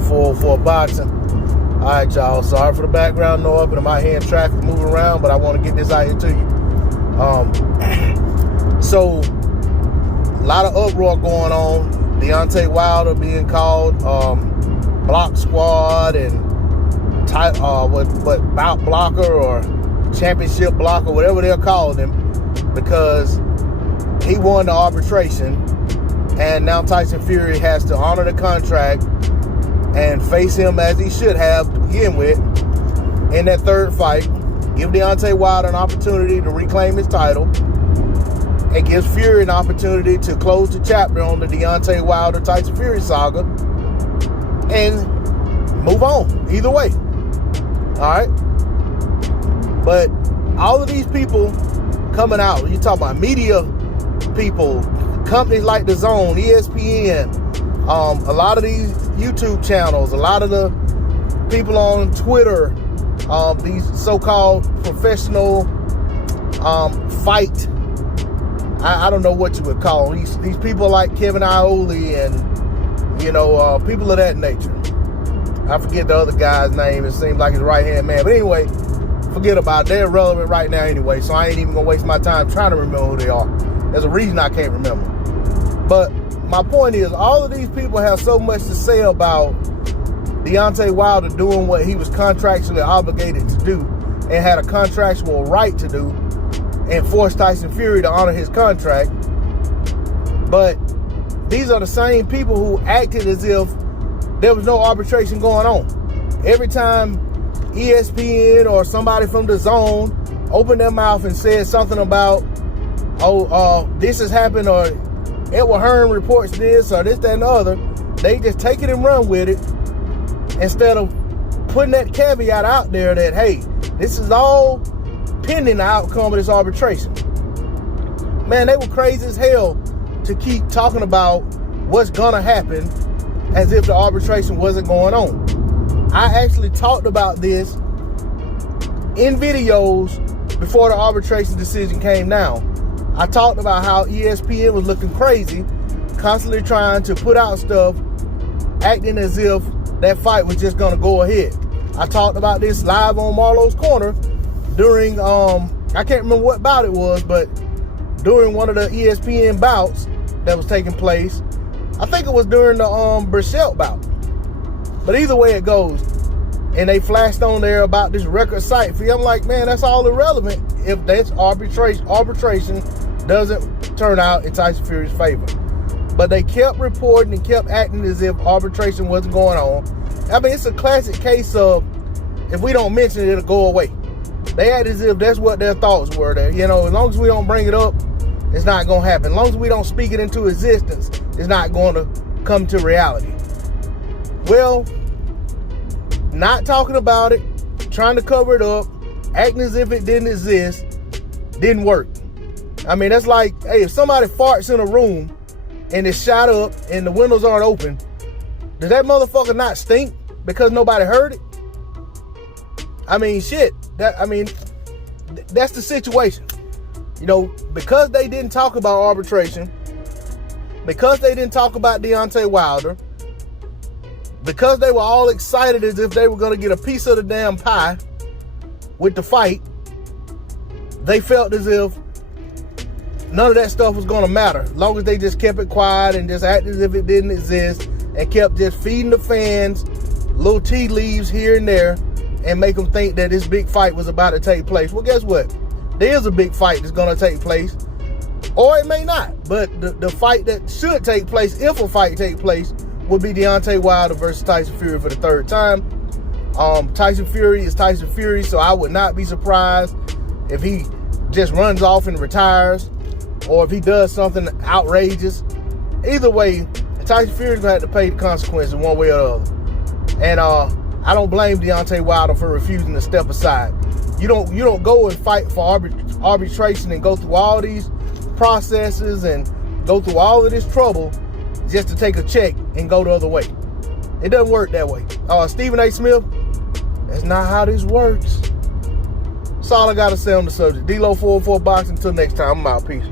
D-Lo 404 Boxing. All right, y'all. Sorry for the background noise, but I'm out here in traffic moving around, but I want to get this out here to you. So, a lot of uproar going on. Deontay Wilder being called Block Squad and bout blocker or championship blocker, whatever they're calling him, because he won the arbitration, and now Tyson Fury has to honor the contract and face him as he should have to begin with in that third fight. Give Deontay Wilder an opportunity to reclaim his title, and gives Fury an opportunity to close the chapter on the Deontay Wilder Tyson Fury saga and move on either way. All right, but all of these people coming out, you talk about media people, companies like The Zone, ESPN, a lot of these YouTube channels, a lot of the people on Twitter, these so-called professional fight, I don't know what you would call them. These people like Kevin Iole and, people of that nature. I forget the other guy's name. It seems like his right-hand man. But anyway, forget about it. They're irrelevant right now anyway, so I ain't even going to waste my time trying to remember who they are. There's a reason I can't remember. But my point is, all of these people have so much to say about Deontay Wilder doing what he was contractually obligated to do and had a contractual right to do, and forced Tyson Fury to honor his contract. But these are the same people who acted as if there was no arbitration going on. Every time ESPN or somebody from The Zone opened their mouth and said something about, this has happened, or Edward Hearn reports this, or this, that, and the other, they just take it and run with it instead of putting that caveat out there that, hey, this is all pending the outcome of this arbitration. Man, they were crazy as hell to keep talking about what's gonna happen as if the arbitration wasn't going on. I actually talked about this in videos before the arbitration decision came down. I talked about how ESPN was looking crazy, constantly trying to put out stuff, acting as if that fight was just gonna go ahead. I talked about this live on Marlowe's Corner during, I can't remember what bout it was, but during one of the ESPN bouts that was taking place. I think it was during the Burchell bout. But either way it goes, and they flashed on there about this record site fee. I'm like, man, that's all irrelevant if this arbitration doesn't turn out in Tyson Fury's favor. But they kept reporting and kept acting as if arbitration wasn't going on. I mean, it's a classic case of, if we don't mention it, it'll go away. They act as if that's what their thoughts were there. As long as we don't bring it up, it's not going to happen. As long as we don't speak it into existence, it's not going to come to reality. Well, not talking about it, trying to cover it up, acting as if it didn't exist, didn't work. I mean, that's like, hey, if somebody farts in a room and it's shot up and the windows aren't open, does that motherfucker not stink because nobody heard it? I mean, shit. That's the situation. Because they didn't talk about arbitration, because they didn't talk about Deontay Wilder, because they were all excited as if they were going to get a piece of the damn pie with the fight, they felt as if none of that stuff was going to matter, as long as they just kept it quiet and just acted as if it didn't exist and kept just feeding the fans little tea leaves here and there and make them think that this big fight was about to take place. Well, guess what? There is a big fight that's going to take place, or it may not. But the fight that should take place, if a fight take place, would be Deontay Wilder versus Tyson Fury for the third time. Tyson Fury is Tyson Fury, so I would not be surprised if he just runs off and retires, or if he does something outrageous. Either way, Tyson Fury's going to have to pay the consequences one way or the other. And I don't blame Deontay Wilder for refusing to step aside. You don't go and fight for arbitration and go through all these processes and go through all of this trouble just to take a check and go the other way. It doesn't work that way. Stephen A. Smith, that's not how this works. That's all I got to say on the subject. D-Lo 404 Boxing. Until next time, I'm out. Peace.